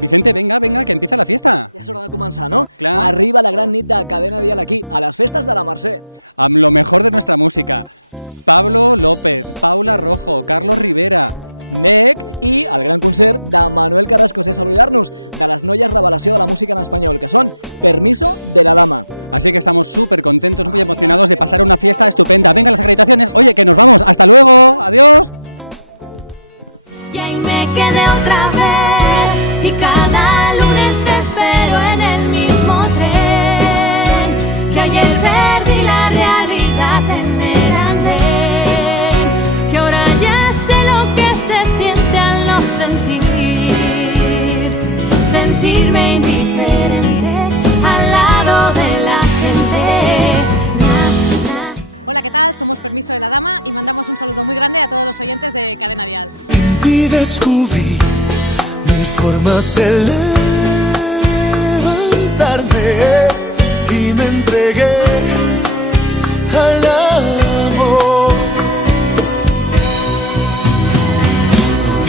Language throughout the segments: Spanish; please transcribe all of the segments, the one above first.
Vicente, venga, que empieza la fiesta. Ja és hora de començar, no? Clar. Arriba la gran nit de Cadena Dial aquí, a les festes de la Mercè. Amb lo mejor de nuestra música. Pablo López, Paula Rojo, Carlos Rivera. NEC i el gran concert de Manuel Carrasco, sense oblidar-nos de les noies revelació de la música en espanyol, que són Permiso de la Dama. Así que estamos súper contentos, muy emocionados de pasar una fiesta estupenda. Venga, las acreditaciones. Oye, que nos vamos. Hasta luego. Adiós. Y ahí me quedé otra vez y cada lunes te espero en el mismo tren que ayer perdí la realidad en el andén, que ahora ya sé lo que se siente al no sentirme indiferente al lado de la gente. Hola, ¿qué tal? Somos Permiso de la Dama y mandamos un saludo muy grande a todos los oyentes de Cadena Dial. Y descubrí mil formas de levantarme y me entregué al amor.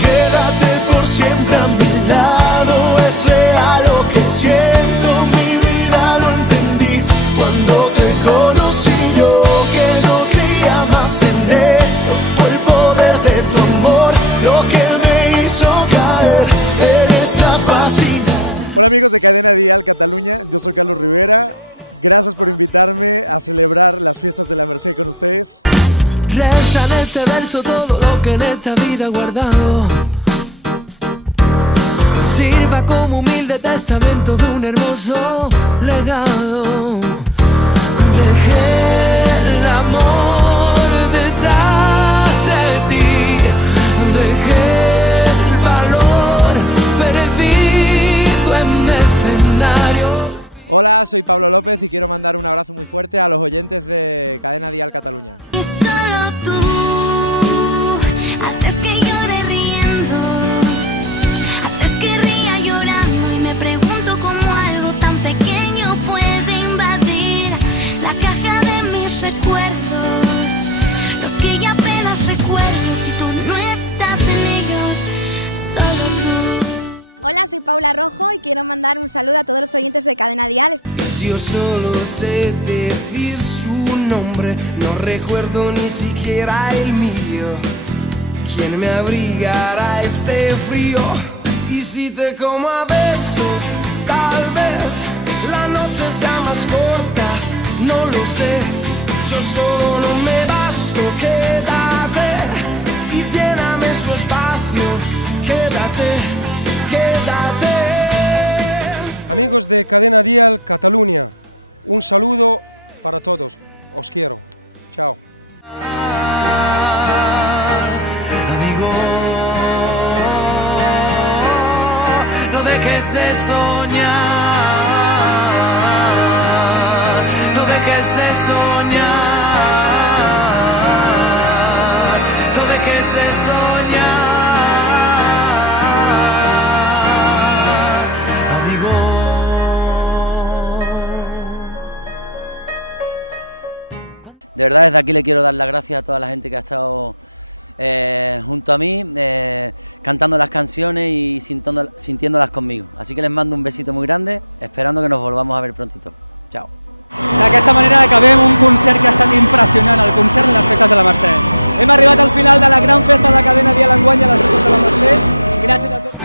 Quédate por siempre a mi lado, es real lo que siento, mi vida lo entendí cuando te conocí yo, que no creía más en esto, fue el poder de tu amor lo que me hizo caer en esa fascinante. Hola amigos de Cadena Dial Cataluña, yo soy Carlos Rivera, gracias por invitarme a celebrar las fiestas de la Mercè con ustedes. Resta en este verso todo lo que en esta vida he guardado, sirva como humilde testamento de un hermoso legado. Dejé el amor detrás de ti, dejé el valor perdido en escenarios. Hola, soy Pablo López y quiero mandar un abrazo muy fuerte a los oyentes de Cadena Dial Cataluña. Y solo tú haces que llore riendo, haces que ría llorando, y me pregunto cómo algo tan pequeño puede invadir la caja de mis recuerdos, los que ya apenas recuerdo si tú no estás en ellos, solo tú. Hola, soy Paula Rojo y quiero mandar un saludo a todos los oyentes de Cadena Dial. Yo solo sé decir su nombre, no recuerdo ni siquiera el mío. ¿Quién me abrigará este frío? Y si te como a besos, tal vez la noche sea más corta, no lo sé. Yo solo me basto, quédate y lléname su espacio, quédate. Amigos de Cadena Dial Cataluña, un saludo para todos, os quiero, chao. Amigo, no dejes de soñar, no dejes de soñar, no dejes de soñar. De verdad, desde aquí le quiero dar las gracias a toda la gente que ha estado junto a mí, cantando las canciones y sintiéndolas conmigo. Así que les mando un besito muy grande, esperando que nos volvamos a ver prontito. Chao. D'aquesta manera acabem un concert que ha estat impressionant, el concert de les festes de la Mercè. Hem arribat al final de la gran festa de Cadena Dial enguany a les festes de la Mercè. Gràcies a tots.